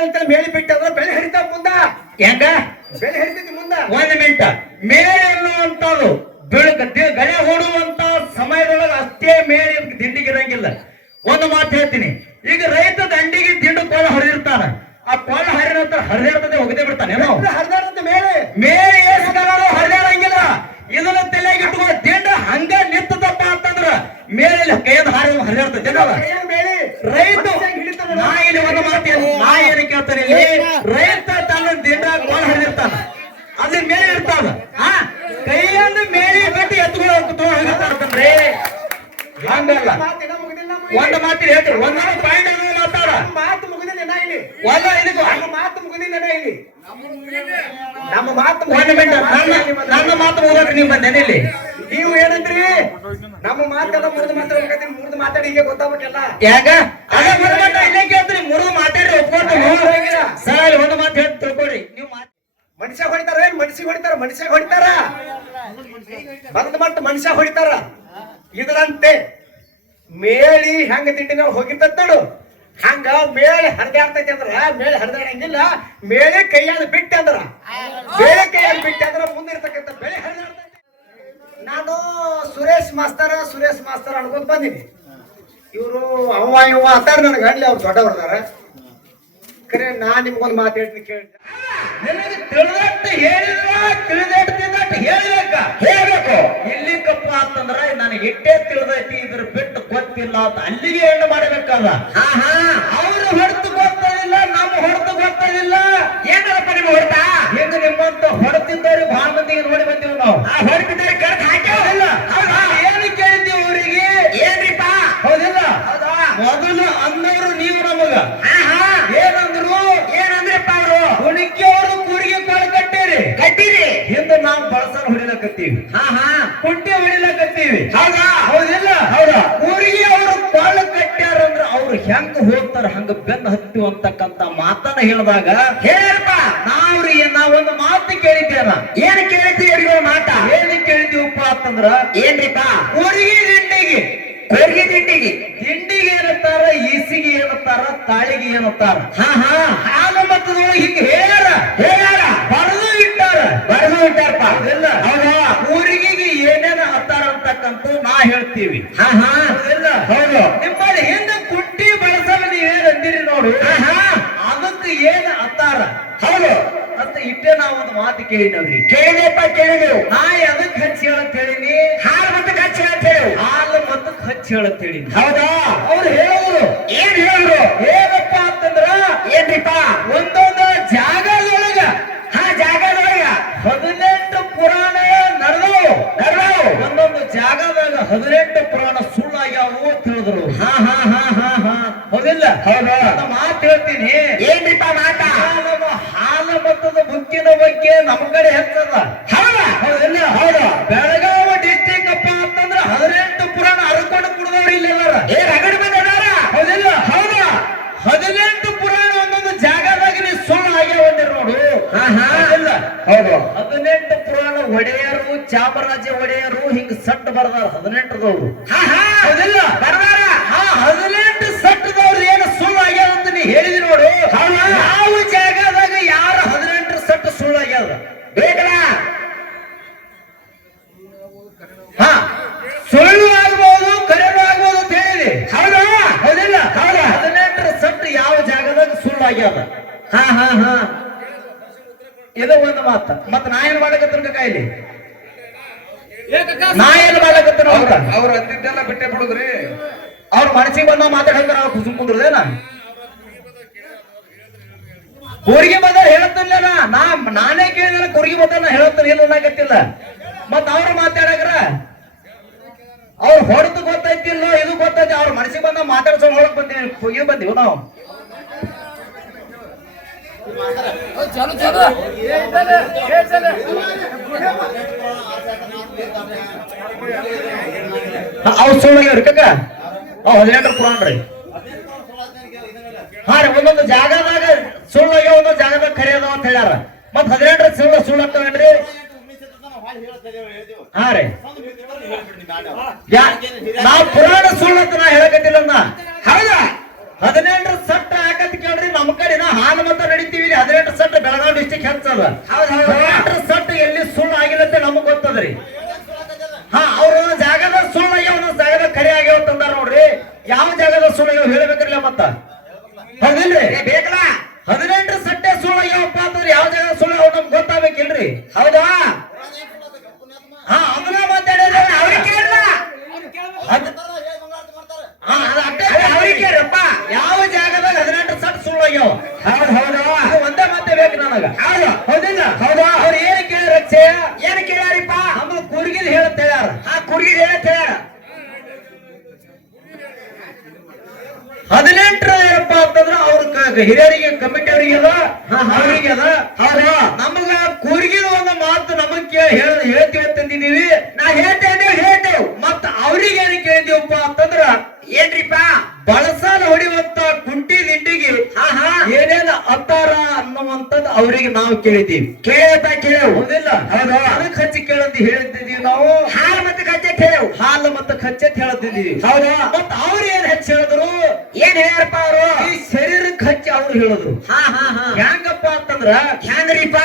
ಅಡಿಗಾಳಂತ ಮೇಳಿ ಬಿಟ್ಟು ಅಂದ್ರೆ ಬೆಳೆ ಹರಿತಾವ ಮುಂದ? ಹೆಂಗ ಬೆಳೆ ಹರಿತೈತಿ ಮುಂದ? ಒಂದ್ ಮಿನಿಟ್ ಮೇಳೆ ಅನ್ನುವಂಥದ್ದು ಬೆಳಕ ಗಳೆ ಹೂಡುವಂತ ಸಮಯದೊಳಗೆ ಅಷ್ಟೇ ಮೇಳೆ ದಿಂಡಿಗಿರಂಗಿಲ್ಲ. ಒಂದು ಮಾತು ಹೇಳ್ತೀನಿ. ಈಗ ರೈತ ದಂಡಿಗೆ ದಿಂಡು ಕೊಳ್ಳ ಹರಿದಿರ್ತಾನ. ಆ ಕೊಳ್ಳ ಹರಿದ ನಂತರ ಹರಿದಿರ್ತದೆ ಒಗದೆ ಬಿಡ್ತಾನೆ. ಏನೋ? ಹರಿದಾಡಂತ ಮೇಳೆ ಮೇಳೆ ಹರಿದಾಡ ಇದನ್ನ ತಲೆಗೆ ಇಟ್ಕೊಂಡು ದಿಂಡ ಹಂಗ ನಿಂತದಪ್ಪ ಅಂತಂದ್ರ ಮೇಲೆ ಕೈಯದ ಹಾರಿ ಮೇಳೆ ರೈತ ನಾ ಇಲ್ಲಿ ಒಂದು ಮಾತು ಏನು- ನಾ ಏನು ಕೇಳ್ತಾನೆ ಇಲ್ಲಿ? ರೈತ ತನ್ನ ದಿಂಡ ಕೋಲ್ ಹರಿದಿರ್ತಾನ ಅಲ್ಲಿ ಮೇಲೆ ಇರ್ತಾನ. ಹಾ ಕೈಯಂದು ಮೇಲೆ ಕಟ್ಟಿ ಎತ್ತುಗಳು ತಗೊಂಡು ಹೋಗಿರ್ತಾರತ್ತಂದ್ರೆ ಹಂಗಲ್ಲ. ಒಂದು ಮಾತು ಹೇಳ್ತೀರಿ ಒಂದೊಂದು ಪಾಯಿಂಟ್ ಮಾತಾಡ. ಮಾತು ಮುಗಿದಿಲ್ಲ ಇಲ್ಲಿ. ಒಂದ ಇಲ್ಲಿ ಮಾತು ಮುಗಿದಿಲ್ಲ ಇಲ್ಲಿ. ನಮ್ಮ ಮಾತು ನನ್ನ ಮಾತು ಹೋಗ್ರಿ ನಿಮ್ಮ ನೆನೆಯಲ್ಲಿ ನೀವು ಏನಂದ್ರಿ ನಮ್ಮ ಮಾತೆಲ್ಲ ಮುರಿದು ಮಾತಾಡ್ಬೇಕಂದ್ರೆ ಮುರಿದು ಮಾತಾಡಿ ಹೀಗೆ ಗೊತ್ತಾಗ್ಬೇಕಲ್ಲ. ಯಾಕ? ಇಲ್ಲೇ ಕೇಳ್ತೀರಿ ಮುರಿದು ಮಾತಾಡಿ ಒಪ್ಕೊಂಡು ಸರ್ ಒಂದು ಮಾತು ಹೇಳಿ ತಿಳ್ಕೊಡ್ರಿ ನೀವು ಮನುಷ್ಯ ಹೊಡಿತಾರ ಏನ್? ಮನುಷ್ಯ ಹೊಡಿತಾರ? ಮನುಷ್ಯ ಹೊಡಿತಾರ? ಬಂದ ಮಟ್ಟ ಮನುಷ್ಯ ಹೊಡಿತಾರ? ಇದರಂತೆ. ಮೇಳಿ ಹೆಂಗ ತಿಂಡಿ ನಾವು ಹೋಗಿ ನೋಡು. ಹಂಗ ಮೇಳೆ ಹರಿದಾಡ್ತೈತಿ ಅಂದ್ರ ಮೇಳೆ ಹರಿದಾಡಂಗಿಲ್ಲ ಮೇಳೆ ಕೈಯಾಗ ಬಿಟ್ಟೆ ಅಂದ್ರ. ಮೇಳೆ ಕೈಯಾಗ ಬಿಟ್ಟೆ ಅಂದ್ರ ಮುಂದಿರ್ತಕ್ಕಂಥ ಬೆಳೆ ಹರಿದಾಡ್ತೈತಿ. ನಾನು ಸುರೇಶ್ ಮಾಸ್ತರ ಸುರೇಶ್ ಮಾಸ್ತರ ಅನ್ಕೊಂತ ಬಂದೀನಿ. ಇವರು ಅವ್ವ ಇವ್ವ ಅಂತಾರ ನನಗೆ ಅಲ್ಲಿ ಅವ್ರು ದೊಡ್ಡವ್ರದಾರ ಕರೆ ನಾ ನಿಮ್ಗೊಂದು ಮಾತು ಹೇಳ್ತೀನಿ ಕೇಳಿ. ನಿನಗೆ ತಿಳಿದಟ್ಟು ತಿಳಿದಟ್ಟು ಹೇಳ್ಬೇಕ. ಹೇಳ್ಬೇಕು. ಇಲ್ಲಿಕಪ್ಪ ಅಂತಂದ್ರ ನನಗೆ ಇಟ್ಟೇ ತಿಳಿದೈತಿ ಇದ್ರ ಬಿಟ್ಟು ಗೊತ್ತಿಲ್ಲ ಅಂತ ಅಲ್ಲಿಗೆ ಹೆಣ್ಣು ಮಾಡಬೇಕಲ್ಲ ಹಾ ಹಾ ಅವ್ರು ಹೊಡೆತು ಗೊತ್ತದಿಲ್ಲ ನಮ್ಮ ಹೊಡೆತು ಗೊತ್ತದಿಲ್ಲ ಏನಪ್ಪ ನಿಮ್ಗೆ ಹೊಡ್ತಾ ಹೆಂಗ ನಿಮ್ಮಂತ ಹೊಡೆತಿದ್ದವ್ರಿಗೆ ಬಹಳ ಮಂದಿಗೆ ನೋಡಿ ಬಂದೀವಿ ನಾವು ಆ ಹೊಡೆತಿದ್ದವ್ರಿಗೆ ಕರೆಕ್ಟ್ ಹಾಕ್ಯಾವಿಲ್ಲ ಏನು ಕೇಳಿದ್ದೀವಿ ಊರಿಗೆ ಏನ್ರಿಪ್ಪ ಹೌದಿಲ್ಲ ಹೌದಾ ಮೊದಲು ಅಂದವರು ನೀವು ನಮಗ ಏನಂದ್ರು ಏನಂದ್ರಪ್ಪ ಅವರು ಹುಡುಕಿಯವರು ಕೂರಿಗೆ ಕೊಳ ಕಟ್ಟಿರಿ ಕಟ್ಟಿರಿ ಹಿಂದೆ ನಾವು ಬಳಸಲು ಹೊಡಿಲಕತ್ತೀವಿ ಹಾ ಹಾ ಕುಂಟಿ ಹೊಡಿಲಕತ್ತೀವಿ ಹೌದಾ ಹೌದಿಲ್ಲ ಹೌದಾ ಊರಿಗೆ ಅವರು ಕೊಳ ಕಟ್ಟ್ಯಾರಂದ್ರ ಅವ್ರು ಹೆಂಗ್ ಹೋಗ್ತಾರ ಹಂಗ ಬೆನ್ನ ಹತ್ತು ಅಂತಕ್ಕಂತ ಮಾತನ್ನ ಹೇಳಿದಾಗ ಹೇಳಪ್ಪ ನಾವ್ರಿ ಒಂದು ಮಾತು ಕೇಳಿದ್ದೇವ ಏನ್ ಕೇಳಿದ್ದೀವಿ ಮಾತ? ಏನ್ ಕೇಳಿದ್ದೀವಪ್ಪ ಅಂತಂದ್ರ ಏನ್ರಿಪ್ಪ? ಊರಿಗೆ ದಿಂಡಿಗೆ. ಕೊರ್ಗಿ ದಿಂಡಿಗೆ. ದಿಂಡಿಗೆ ಏನತ್ತಾರ ಈಸಿಗೆ ಏನತ್ತಾರ ತಾಳಿಗೆ ಏನತ್ತಾರ ಹಾ ಹಾ. ಹಾಲು ಮತ್ತು ಹಿಂಗ ಹೇಳ ಹೇಳ ಬರೆದು ಇಟ್ಟಾರ. ಬರ್ದು ಇಟ್ಟಾರಪ್ಪ. ಇಲ್ಲ ಹೌದಾ? ಊರಿಗಿಗೆ ಏನೇನ ಹತ್ತಾರ ಅಂತಕ್ಕಂತ ನಾ ಹೇಳ್ತೀವಿ. ಹಾ ಹಾ ಇಲ್ಲ ಹೌದು ನಿಮ್ಮಲ್ಲಿ ಹಿಂದೆ ಕುಟ್ಟಿ ಬಳಸಲು ನೀವೇನ್ ಅಂದಿರಿ ನೋಡು ಅದಕ್ಕೆ ಏನ್ ಹತ್ತಾರ ಹೌದು ಅಂತ ಇಟ್ಟೆ ನಾವು ಒಂದು ಮಾತು ಕೇಳಿನವ್ರಿ ಕೇಳಿದೆಪ್ಪ ಕೇಳಿದೆವು ನಾ ಅದಕ್ಕೆ ಹಚ್ಚಿ ಹೇಳತ್ ಹೇಳಿನಿ. ಹಾಲು ಮತ್ತೆ ಹಚ್ಚಿ ಹೇಳತ್ ಹೇಳಿ. ಹಾಲು ಮತ್ತೆ ಹಚ್ಚಿ ಹೇಳತ್ ಹೇಳಿ ಹೌದಾ ಅವ್ರು ಹೇಳಿದ್ರು ಏನ್ ಹೇಳಿದ್ರು ಏನಪ್ಪ ಅಂತಂದ್ರ ಏನ್ರಿಪ್ಪ ಒಂದೊಂದು ಜಾಗದೊಳಗ ಹಾ ಜಾಗದೊಳಗ ಹದಿನೆಂಟು ಪುರಾಣ ನಡೆದವು ನಡೆದವು ಒಂದೊಂದು ಜಾಗದಾಗ ಹದಿನೆಂಟು ಪುರಾಣ ಸುಳ್ಳಾಗ್ಯಾವು ಅಂತ ಹೇಳಿದ್ರು ಹಾ ಹಾ ಹಾ ಹಾ ಹಾ ಹೌದಿಲ್ಲ ಹೌದಾ ಮಾತು ಹೇಳ್ತೀನಿ ಏನ್ರಿಪ್ಪ ಮಾತ ಹಾಲು ಮತ್ತದ ಬುಕ್ಕಿನ ಬಗ್ಗೆ ನಮ್ಮ ಕಡೆ ಹೆಚ್ಚದ. ಹೌದಾ? ಹೌದು. ಬೆಳಗಾವಿ ಡಿಸ್ಟಿಕ್ ಅಪ್ಪ ಅಂತಂದ್ರ ಹದಿನೆಂಟು ಪುರಾಣ ಹರ್ಕೊಂಡು ಕುಡಿದವ್ರು ಇಲ್ಲ ಏ ರಗಡ ಮಂದಿ ಹೌದಿಲ್ಲ? ಹೌದಾ. ಹದಿನೆಂಟು ಪುರಾಣ ಒಂದೊಂದು ಜಾಗದಾಗ ನೀವು ಸುಳ್ಳು ಅಂದಿರ್ ನೋಡು. ಇಲ್ಲ ಹೌದು. ಹದಿನೆಂಟು ಪುರಾಣ ಒಡೆಯರು ಚಾಮರಾಜ ಒಡೆಯರು ಹಿಂಗ್ ಸಟ್ ಬರ್ದಾರ ಹದಿನೆಂಟದವ್ರು ಹೌದಿಲ್ಲ ಬರ್ದಾರ ಹಾ ಹದಿನೆಂಟು ಸಟ್ಟದವ್ರು ಏನು ಸುಳ್ಳು ಆಗ್ಯಾವ ಅಂತ ನೀ ಹೇಳಿದಿ ನೋಡು ಯಾವ ಜಾಗದಾಗ ಯಾರ ಹದಿನೆಂಟು ಸಟ್ ಸುಳ್ಳು ಆಗ್ಯಾವ ಬೇಕಲ್ಲ ಹಾ ಸುಳ್ಳು ಆಗ್ಬೋದು ಕರೆನು ಆಗ್ಬೋದು ಅಂತ ಹೇಳಿದಿ ಹೌದಾ ಹೌದಿಲ್ಲ ಹೌದಾ ಹದಿನೆಂಟರ ಸಟ್ಟು ಯಾವ ಜಾಗದಾಗ ಸುಳ್ಳು ಆಗ್ಯಾದ ಹಾ ಹಾ ಹಾ ಇದು ಒಂದು ಮಾತ ಮತ್ತ ನಾ ಏನ್ ಮಾಡಕತ್ತ ಕಾಯಿಲಿ ನಾ ಏನ್ ಮಾಡಕತ್ತ ಅವ್ರ ಅಂದಿದ್ದೆಲ್ಲ ಬಿಟ್ಟೆ ಬಿಡುದ್ರಿ. ಅವ್ರ ಮನಸ್ಸಿಗೆ ಬಂದ ಮಾತಾಡಂಗ ನಾವು ಕುಸುಮ್ ಕುಂದ್ರದೇನ? ಕೂರಿಗೆ ಬಂದ ಹೇಳತ್ತಿಲ್ಲ ನಾ. ನಾನೇ ಕೇಳಿದ್ರೆ ಕೂರಿಗೆ ಬಂದ ಹೇಳತ್ತಲ್ಲ ಏನು ಅನ್ನಕತ್ತಿಲ್ಲ. ಮತ್ತ ಅವ್ರು ಮಾತಾಡಕ್ರ? ಅವ್ರು ಹೊಡೆದು ಗೊತ್ತೈತಿಲ್ಲ ಇದು ಗೊತ್ತೈತಿ ಅವ್ರ ಮನಸ್ಸಿಗೆ ಬಂದ ಮಾತಾಡ್ಸೋ ಹೊಳಕ್ ಬಂದೇವಿ ಹೋಗಿ ಬಂದಿವ್ ನಾವು? ಚಲೋ ಚಲೋ ಅವ್ ಸುಳ್ಳು ಹಿಡ್ಕಕ್ಕ ಅವ್ ಹದಿನೆಂಟರ ಪುರಾಣ ಹಾ ರೀ, ಒಂದೊಂದು ಜಾಗದಾಗ ಸುಳ್ಳು ಒಂದೊಂದು ಜಾಗದಾಗ ಖರೆ ಅದಾವ ಅಂತ ಹೇಳ್ಯಾರ. ಮತ್ ಹದಿನೆಂಟರ ಸುಳ್ಳು ಸುಳ್ಳು ಆಗ್ತಾವೇನ್ರಿ? ಹಾ ರೀ. ನಾವ್ ಪುರಾಣ ಸುಳ್ಳು ಅಂತ ನಾ ಹೇಳಕತ್ತಿಲ್ಲ ಹೌದಾ? ಹದಿನೆಂಟರ ನಡಿತೀವಿ ಸಟ್ ಬೆಳಗಾವಿ ಡಿಸ್ಟಿಕ್ ಹೆಚ್ಚದ ಹದಿನೆಂಟರ ಸಟ್ ಎಲ್ಲಿ ಸುಳ್ಳು ಆಗಿಲ್ಲ ಅಂತ ನಮಗ್ ಗೊತ್ತದ್ರಿ. ಹಾ ಅವ್ರ ಜಾಗದ ಸುಳ್ಳು ಆಗ್ಯಾವ ಒಂದೊಂದ್ ಜಾಗದ ಕರೆ ಆಗ್ಯಾವ ಅಂತಂದಾರ ನೋಡ್ರಿ. ಯಾವ ಜಾಗದ ಸುಳ್ಳು ಆಗ್ಯಾವ ಹೇಳ್ಬೇಕ್ರಲ್ಲ ಮತ್ತ. ಹೌದಿಲ್ರಿ ಬೇಕಲ್ಲ. ಹದಿನೆಂಟರ ಸಟ್ಟೆ ಸುಳ್ಳು ಆಗ್ಯಾವಪ್ಪ ಅಂತಂದ್ರೆ ಯಾವ ಜಾಗದ ಸುಳ್ಳು ಆಗ್ಯಾವ ನಮ್ಗೆ ಗೊತ್ತಾಗ್ಬೇಕಿಲ್ರಿ. ಹೌದಾ? ಹಾ ಅದನ್ನ ಮಾತಾಡಿದ್ರೆ ಅವ್ರಿಗೆ ಕೇಳಲ್ಲ ಹಾ, ಅದ್ ಅವ್ರಿಗೆ ಕೇಳಪ್ಪ ಯಾವ ಜಾಗದಾಗ ಹದಿನೆಂಟು ಸಟ್ ಸುಳ್ಳು ಆಗ್ಯಾವ? ಹೌದು ಹೌದು ಅದು ಒಂದೇ ಮಾತೇ ಬೇಕು ನನಗ ಹೌದು ಹೌದಿಲ್ಲ? ಹೌದಾ? ಅವ್ರು ಏನ್ ಕೇಳ್ಯಾರ ಅಕ್ಷಯ ಏನ್ ಕೇಳ್ಯಾರಿಪ್ಪ? ನಮ್ಮ ಕೂರ್ಗಿದ್ ಹೇಳತ್ ಹೇಳ್ಯಾರ. ಆ ಕೂರ್ಗಿದ್ ಹೇಳತ್ ಹೇಳ್ಯಾರ. ಹದಿನೆಂಟರ ಏನಪ್ಪಾ ಅಂತಂದ್ರ ಅವ್ರ ಹಿರಿಯರಿಗೆ ಕಮಿಟಿ ಅವರಿಗೆ ಅದ ಅವರಿಗೆ ಅದ. ಹೌದಾ. ನಮಗ ಕುರ್ಗಿದ ಒಂದು ಮಾತು ನಮಗ್ ಕೇಳಿ ಹೇಳ ಹೇಳ್ತೀವಿ ಅಂತಂದಿದೀವಿ ನಾ ಹೇಳ್ತೇವೆ ಹೇಳ್ತೇವ್. ಮತ್ತ ಅವ್ರಿಗೆ ಏನ್ ಕೇಳಿದೀವಪ್ಪ ಅಂತಂದ್ರ ಏನ್ರಿಪ್ಪ? ಬಳಸಾಲ ಹೊಡಿವಂತ ಕುಂಟಿ ದಿಂಡಿಗೆ ಏನೇನ ಅತ್ತಾರ ಅನ್ನುವಂಥದ್ದು ಅವ್ರಿಗೆ ನಾವು ಕೇಳಿದೀವಿ ಕೇಳತ್ತ ಕೇಳವು. ಹೌದಿಲ್ಲ? ಹೌದು. ಅದಕ್ಕೆ ಹಚ್ಚಿ ಕೇಳಂತ ಹೇಳಿದ್ದೀವಿ ನಾವು. ಹಾಲು ಮತ್ತೆ ಕಚ್ಚೆ ಕೇಳವು ಹಾಲು ಮತ್ತೆ ಕಚ್ಚೆ ಹೇಳ್ತಿದೀವಿ ಹೌದಾ. ಮತ್ತೆ ಅವ್ರು ಏನ್ ಹೆಚ್ಚು ಹೇಳಿದ್ರು? ಏನ್ ಹೇಳಪ್ಪ ಅವರು? ಈ ಶರೀರಕ್ಕೆ ಹಚ್ಚಿ ಅವ್ರು ಹೇಳಿದ್ರು. ಹಾ ಹಾ ಹಾ. ಹೆಂಗಪ್ಪ ಅಂತಂದ್ರ? ಹೆಂಗ್ರಿಪ್ಪ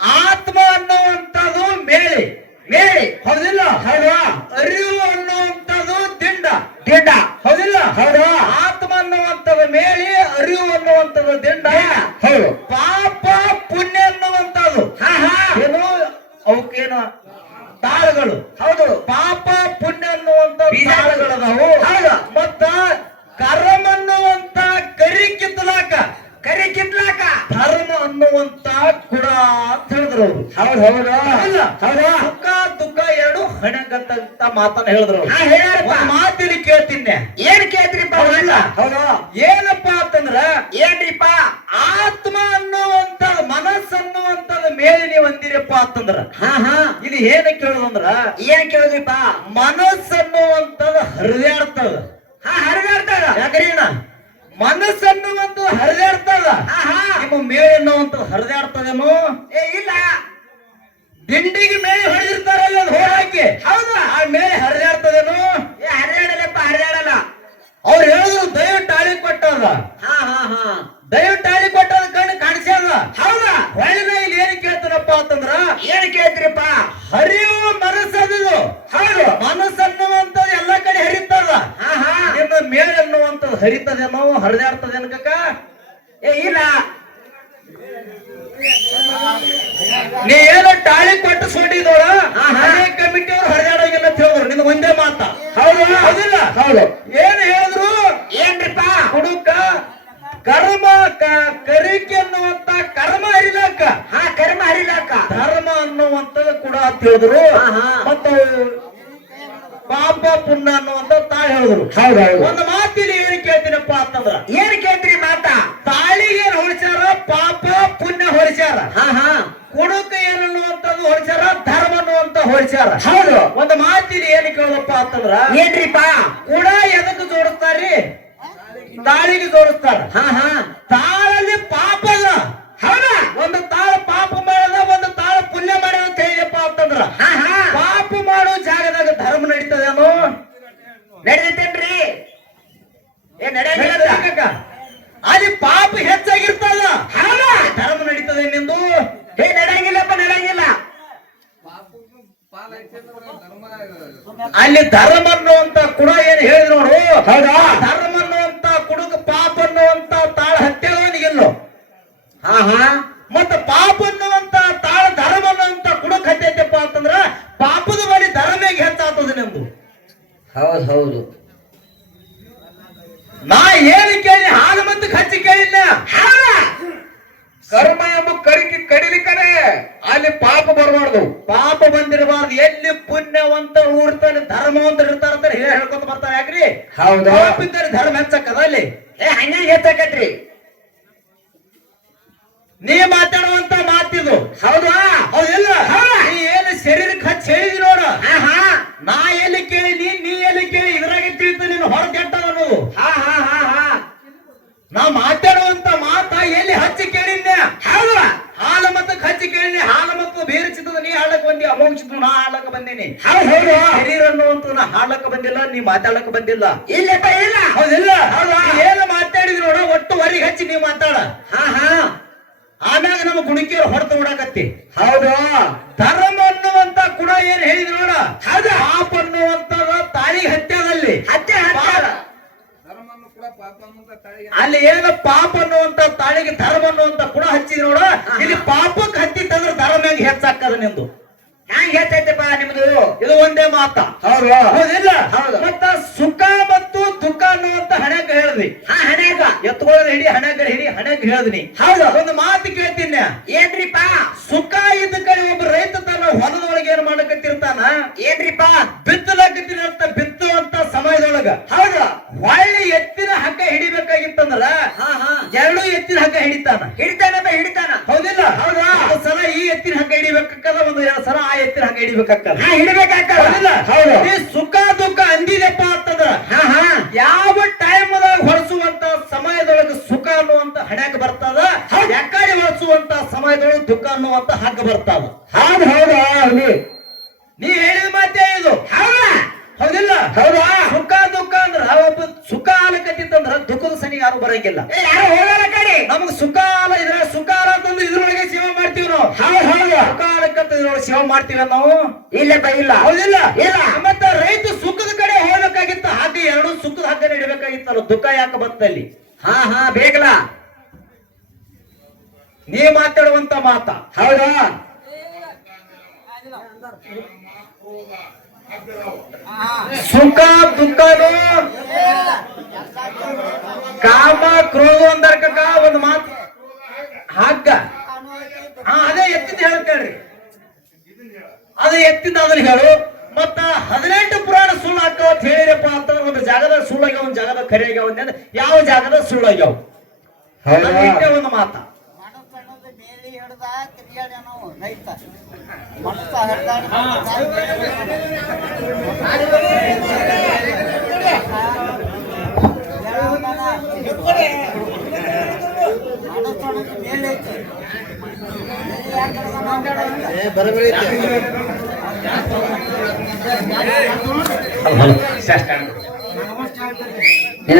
ಆತ್ಮ ಅನ್ನುವಂಥದ್ದು ಮೇಳೆ. ಮೇಳೆ. ಹೌದಿಲ್ಲ? ಹೌದಾ. ಅರಿವು ಅನ್ನುವಂಥದ್ದು ದಿಂಡ. ದಿಂಡ. ಹೌದಿಲ್ಲ? ಹೌದಾ. ಆತ್ಮ ಅನ್ನುವಂಥದ್ದು ಮೇಳೆ ಅರಿವು ಅನ್ನುವಂಥದ್ದು ದಿಂಡ. ಹೌದು ಪಾಪ ಪುಣ್ಯ ಅನ್ನುವಂಥದ್ದು ಏನು ಅವಕ್ಕೇನು ತಾಳಗಳು ಹೌದು ಪಾಪ ಪುಣ್ಯ ಅನ್ನುವಂತ ತಾಳಗಳದಾವು ಹೌದು ಮತ್ತ ಕರ್ಮ ಅನ್ನುವಂತ ಕರಿ ಕಿತ್ತಲಾಕ ಕರಿ ಕಿತ್ಲಾಕ ಧರ್ಮ ಅನ್ನುವಂತ ಕುಡ ಅಂತ ಹೇಳಿದ್ರು ಅವ್ರು ಹೌದು ಹೌದು ಅಲ್ಲ ಹೌದಾ ಸುಖ ದುಃಖ ಎರಡು ಹಣಗಂತ ಮಾತನ್ನ ಹೇಳಿದ್ರು. ಮಾತಿನ ಕೇಳ್ತೀನಿ ಏನ್ ಕೇಳ್ತೀರಿಪ್ಪ ಅಲ್ಲ ಹೌದಾ? ಏನಪ್ಪ ಅಂತಂದ್ರ ಏನ್ರಿಪ್ಪ? ಆತ್ಮ ಅನ್ನುವಂತ ಮನಸ್ಸು ಅನ್ನುವಂತ ಮೇಲೆ ನೀವು ಅಂದಿರಪ್ಪ ಅಂತಂದ್ರ ಹಾ ಹಾ. ಇದು ಏನ ಕೇಳುದಂದ್ರ ಏನ್ ಕೇಳಿದ್ರಿಪ್ಪ? ಮನಸ್ಸು ಅನ್ನುವಂತ ಹರಿದಾಡ್ತದ ಹಾ ಹರಿದಾಡ್ತದ ಯಾಕ್ರೀನ ಮನಸ್ಸು ಅನ್ನುವಂತ ಹರಿದಾಡ್ತದ ನಿಮ್ಮ ಮೇಲೆ ಅನ್ನುವಂತ ಹರಿದಾಡ್ತದೇನೋ ಏ ಇಲ್ಲ. ದಿಂಡಿಗೆ ಮೇಲೆ ಹೊಡೆದಿರ್ತಾರಲ್ಲ ಅದು ಹೋರಾಕಿ ಹೌದು ಆ ಮೇಲೆ ಹರಿದಾಡ್ತದೇನು ಏ ಹರಿದಾಡಲ್ಲಪ್ಪ ಹರಿದಾಡಲ್ಲ ಅವ್ರು ಹೇಳಿದ್ರು ದಯವಿಟ್ಟು ತಾಳಿ ಕೊಟ್ಟದ ಹಾ ಹಾ ಹಾ. ದಯವಿಟ್ಟು ತಾಳಿ ಕೊಟ್ಟದ ಕಣ್ಣು ಕಾಣಿಸ್ಯಾದ ಹೌದಾ? ಹೊಳ್ಳಿನ ಇಲ್ಲಿ ಏನ್ ಕೇಳ್ತಾರಪ್ಪ ಅಂತಂದ್ರ? ಏನ್ ಕೇಳ್ತೀರಪ್ಪ? ಹರಿಯುವ ಮನಸ್ಸದು ಹೌದು. ಮನಸ್ಸು ಅನ್ನುವಂಥದ್ದು ಎಲ್ಲ ಕಡೆ ಹರಿತದ. ಇನ್ನು ಮೇಲ್ ಅನ್ನುವಂಥದ್ದು ಹರಿತದೇನೋ ಹರಿದಾಡ್ತದೆ ಕಕ್ಕ ಏ ಇಲ್ಲ. ನೀ ಏನೋ ತಾಳಿ ಕೊಟ್ಟಿಸ್ಕೊಂಡಿದ್ದೋಳ ಅದೇ ಕಮಿಟಿ ಅವ್ರು ಹರಿದಾಡೋಗಿಲ್ಲ ಅಂತ ಹೇಳಿದ್ರು. ನಿನ್ನ ಒಂದೇ ಮಾತ. ಹೌದು. ಹೌದಿಲ್ಲ? ಹೌದು ಏನ್ ಹೇಳಿದ್ರು ಏನ್ರಿಪ್ಪ ಹುಡುಕ ಕರ್ಮ ಕ- ಕರಿಕೆ ಅನ್ನುವಂತ ಕರ್ಮ ಹರಿಲಾಕ ಹಾ ಕರ್ಮ ಹರಿಲಾಕ ಧರ್ಮ ಅನ್ನುವಂಥದ್ದು ಕೂಡ ಅಂತ ಹೇಳಿದ್ರು. ಮತ್ತು ಪಾಪ ಪುಣ್ಯ ಅನ್ನುವಂತ ತಾಳಿ ಹೇಳಿದ್ರು. ಹೌದೌದು ಒಂದು ಮಾತಿನ ಏನ್ ಕೇಳ್ತೀನಪ್ಪ ಅಂತಂದ್ರ ಏನ್ ಕೇಳ್ತೀರಿ ಮಾತ? ತಾಳಿಗೆ ಏನ್ ಹೊಳಿಸ್ಯಾರ ಪಾಪ ಪುಣ್ಯ ಹೊಳಿಸ್ಯಾರ ಹಾ ಹಾ. ಕುಡುಕ ಏನು ಅನ್ನುವಂಥದ್ದು ಹೊಳಿಸ್ಯಾರ ಧರ್ಮ ಅನ್ನುವಂತ ಹೊಳಿಸ್ಯಾರ ಹೌದು. ಒಂದು ಮಾತಿನ ಏನ್ ಕೇಳಪ್ಪ ಅಂತಂದ್ರ ಏನ್ರಿಪಾ ಕುಡ ಎದಕ್ಕೆ ಜೋಡಿಸ್ತಾರ್ರಿ? ತಾಳಿಗೆ ಜೋಡಿಸ್ತಾರ ಹಾ ಹಾ ತಾಳಲ್ಲಿ ಪಾಪ ಅದ ಹೌದಾ ಒಂದು ತಾಳ ಪಾಪ ಮಾಡದ ಒಂದು ತಾಳ ಪುಣ್ಯ ಮಾಡದ ಅಂತ ಹೇಳಿಯಪ್ಪ ಅಂತಂದ್ರ ಪಾಪ ಮಾಡೋ ಜಾಗದಾಗ ಧರ್ಮ ನಡೀತದೇನೋ ನಡೀತೇನ್ರಿ ಏ ನಡೆಯಂಗಿಲ್ಲ ಅಲ್ಲಿ ಪಾಪ ಹೆಚ್ಚಾಗಿರ್ತದ ಹೌದಾ ಧರ್ಮ ನಡೀತದೆ ನಿಂದು ಏ ನಡೆಯಂಗಿಲ್ಲಪ್ಪ ನಡೆಯಂಗಿಲ್ಲ ಅಲ್ಲಿ ಧರ್ಮ ಅನ್ನುವಂತ ಕುಡ ಏನ್ ಹೇಳಿದ್ರು ನೋಡು ಹೌದಾ ಧರ್ಮ ಅನ್ನುವಂತ ಕುಡುಕ ಪಾಪ ಅನ್ನುವಂತ ತಾಳ ಹತ್ಯೆಲ್ಲೋ ಹಾ ಹಾ ಮತ್ತ ಪಾಪ ಅನ್ನುವಂತ ತಾಳ ಧರ್ಮ ಅನ್ನುವಂತ ಕುಡುಕ್ ಹತ್ತೈತಪ್ಪ ಅಂತಂದ್ರ ಪಾಪದ ಬಳಿ ಧರ್ಮೇಗೆ ಹೆಚ್ಚಾಗ್ತದೆ ನಿಮ್ದು ಹೌದು ಹೌದು ನಾ ಏನು ಕೇಳಿ ಹಾಲು ಮತ್ತೆ ಹಚ್ಚಿ ಕೇಳಿಲ್ಲ ಕರ್ಮ ಎಂಬ ಕರಿಕೆ ಕಡಿಲಿಕ್ಕನೆ ಆ ಅಲ್ಲಿ ಪಾಪ ಬರಬಾರ್ದು ಪಾಪ ಬಂದಿರಬಾರ್ದು ಎಲ್ಲಿ ಪುಣ್ಯವಂತ ಊರ್ತಾನೆ ಧರ್ಮವಂತ ಇರ್ತಾರ ಅಂತ ಹೇಳಿ ಹೇಳ್ಕೊಂತ ಬರ್ತಾರೆ ಯಾಕ್ರಿ ಹೌದು. ಪಾಪ ಇದ್ದರೆ ಧರ್ಮ ಹೆಚ್ಚಕ್ಕದ ಅಲ್ಲಿ ಏ ಹಂಗೆ ಹೆಚ್ಚಾಕತ್ರಿ ನೀ ಮಾತಾಡುವಂತ ಮಾತಿದು ಹೌದಾ ಹೌದಿಲ್ಲ ಹಾ. ನೀ ಏನು ಶರೀರಕ್ಕೆ ಹಚ್ಚಿ ಹೇಳಿದಿ ನೋಡ ಹಾ ಹಾ ನಾ ಎಲ್ಲಿ ಕೇಳಿನಿ ನೀ ಎಲ್ಲಿ ಕೇಳಿ ಇದ್ರಾಗ ತಿಳಿತ ನೀನು ಹೊರ ಕೆಟ್ಟದ ಅನ್ನೋದು ಹಾ ಹಾ ಹಾ ಹಾ ನಾ ಮಾತಾಡುವಂತ ಮಾತ ಎಲ್ಲಿ ಹಚ್ಚಿ ಕೇಳಿದ್ನೆ ಹೌದಾ ಹಾಲ ಮತ್ತ ಹಚ್ಚಿ ಕೇಳಿನಿ ಹಾಲ ಮತ್ತು ಬೇರೆ ಚಿತ್ತದ ನೀ ಹಾಳಕ್ ಬಂದಿ ಅಮೋಘ ಚಿತ್ರ ನಾ ಹಾಳಕ್ ಬಂದೀನಿ ಹೌದ್ ಹೌದು ಶರೀರ ಅನ್ನುವಂತ ನಾ ಹಾಳಕ್ ಬಂದಿಲ್ಲ ನೀ ಮಾತಾಡಕ್ ಬಂದಿಲ್ಲ. ಇಲ್ಲಪ್ಪ ಇಲ್ಲ. ಹೌದಿಲ್ಲ? ಏನು ಮಾತಾಡಿದ್ರು ನೋಡ ಒಟ್ಟು ಹೊರಗೆ ಹಚ್ಚಿ ನೀ ಮಾತಾಡ. ಹಾ ಹಾ. ಆಮ್ಯಾಗ ನಮ್ಮ ಗುಣಕಿಯರು ಹೊಡೆದು ಬಿಡಾಕತ್ತಿ. ಹೌದು. ಧರ್ಮ ಅನ್ನುವಂತ ಗುಣ ಏನ್ ಹೇಳಿದ್ರು ನೋಡ? ಹೌದಾ? ಪಾಪ ಅನ್ನುವಂತ ತಾಳಿ ಹತ್ಯದಲ್ಲಿ. ಹತ್ತಾರ ಅಲ್ಲಿ ಏನು ಪಾಪ ಅನ್ನುವಂತ ತಾಳಿಗೆ ಧರ್ಮ ಅನ್ನುವಂತ ಗುಣ ಹಚ್ಚಿದ್ ನೋಡ. ಇಲ್ಲಿ ಪಾಪಕ್ಕೆ ಹತ್ತಿತ್ತಂದ್ರೆ ಧರ್ಮ ಹೆಂಗ್ ಹೆಚ್ಚಾಕದ ನಿಂದು? ಹ್ಯಾಂಗ ಹೆಚ್ಚೈತಪ್ಪ ನಿಮ್ದು? ಇದು ಒಂದೇ ಮಾತ. ಹೌದು. ಹೌದಿಲ್ಲ? ಹೌದು. ಮತ್ತ ಸುಖ ಮತ್ತು ದುಃಖ ಅನ್ನುವಂತ ಹಣೆಗೆ ಹೇಳಿದ್ರಿ ಹಾ ಹಣೆಗ. ಎತ್ಕೊಳ್ಳೋದು ಹಿಡಿ ಹಣೆಗ ಹಿಡಿ ಹಣೆಗೆ ಹೇಳಿದ್ನಿ ಹೌದು. ಒಂದು ಮಾತು ಕೇಳ್ತೀನಿ. ಏನ್ರಿಪ್ಪ? ಸುಖ ಇದ್ದ ಕಡೆ ಒಬ್ಬ ರೈತ ತನ್ನ ಹೊಲದೊಳಗೆ ಏನ್ ಮಾಡಕತ್ತಿರ್ತಾನ ಏನ್ರಿಪ್ಪ ಬಿತ್ತಲಾಕತ್ತಿನ ಅಂತ ಬಿತ್ತುವಂತ ಸಮಯದೊಳಗ ಹೌದು ಹೊಳ್ಳಿ ಎತ್ತಿನ ಹಗ್ಗ ಹಿಡಿಬೇಕಾಗಿತ್ತಂದ್ರ ಹಾ ಹಾ ಎರಡು ಎತ್ತಿನ ಹಗ್ಗ ಹಿಡಿತಾನ ಹಿಡಿತಾನಪ್ಪ ಹಿಡಿತಾನ ಹೌದಿಲ್ಲ ಹೌದಾ? ಒಂದು ಸಲ ಈ ಎತ್ತಿನ ಹಗ್ಗ ಹಿಡಿಬೇಕಾಕದ ಒಂದು ಎರಡು ಸಲ ಆ ಹಿಡಿಬೇಕಾಕದ ಹಾ ಹಿಡಿಬೇಕಾಗ್ತದ ಹೌದು ಈ ಸುಖ ದುಃಖ ಅಂದಿದೆಪ್ಪ ಅಂತಂದ್ರ ಹಾ ಹಾ ಯಾವ ಟೈಮ್ದಾಗ ಹೊರಸುವಂತ ಸಮಯದೊಳಗೆ ಸುಖ ಅನ್ನುವಂತ ಹಣೆಗ ಬರ್ತದ ಯಾಕಾಡಿ ಹೊರಸುವಂತ ಸಮಯದೊಳಗೆ ದುಃಖ ಅನ್ನುವಂತ ಹಗ್ಗ ಬರ್ತದ ಹೌದು ಹೌದು ಹೌದು ನೀ ಹೇಳಿದ ಮಾತೇ ಇದು ಹೌದಾ ಹೌದಿಲ್ಲ ಹೌದಾ ಸುಖ ದುಃಖ ಅಂದ್ರ ಒಬ್ಬ ಸುಖ ಆಲಕತ್ತಿತ್ತಂದ್ರ ದುಃಖದ ಸನಿ ಯಾರು ಬರಂಗಿಲ್ಲ ಏ, ಯಾರು ಹೋಗಲ್ಲ ಕಡೆ ನಮಗ್ ಸುಖ ಆಲ ಇದ್ರ ಸುಖ ಆಲ ಅಂತಂದ್ರೆ ಇದ್ರೊಳಗೆ ಸೇವೆ ಮಾಡ್ತೀವಿ ನಾವು ಹೌದು ಹೌದು ಸುಖ ಆಲಕ್ಕಂತ ಇದ್ರೊಳಗೆ ಸೇವೆ ಮಾಡ್ತೀವಿ ನಾವು ಇಲ್ಲಪ್ಪ ಇಲ್ಲ ಹೌದಿಲ್ಲ ಇಲ್ಲ. ಮತ್ತ ರೈತ ಸುಖದ ಕಡೆ ಹೋಗ್ಬೇಕಾಗಿತ್ತ ಹಾಗೆ ಎರಡು ಸುಖದ ಹಗ್ಗನ ಇಡಬೇಕಾಗಿತ್ತಲ್ಲ ದುಃಖ ಯಾಕೆ ಬಂತಲ್ಲಿ ಹಾ ಹಾ, ಬೇಗಲ. ನೀ ಮಾತಾಡುವಂತ ಮಾತ. ಹೌದಾ? ಸುಖ, ದುಃಖನು ಕಾಮ, ಕ್ರೋಧ ಅಂದರ್ಕ ಒಂದು ಮಾತು. ಹಗ್ಗ. ಹಾ, ಅದೇ ಎತ್ತಿದ್ದು ಹೇಳ್ತೇಳ್ರಿ ಅದೇ ಎತ್ತಿಂದ ಅದನ್ನ ಹೇಳು. ಮತ್ತ ಹದಿನೆಂಟು ಪುರಾಣ ಸುಳ್ಳು ಹಾಕೋ ಅಂತ ಹೇಳಿರಪ್ಪ ಅಂತ ಒಂದು ಜಾಗದ ಸುಳ್ಳಾಗ್ಯಾವ ಒಂದು ಜಾಗದ ಖರೆಯಾಗ್ಯಾವ ಅಂದ್ರೆ ಯಾವ ಜಾಗದ ಸುಳ್ಳಾಗ್ಯಾವ ಒಂದು ಮಾತ. ಮನಸ್ಸನ್ನೋದು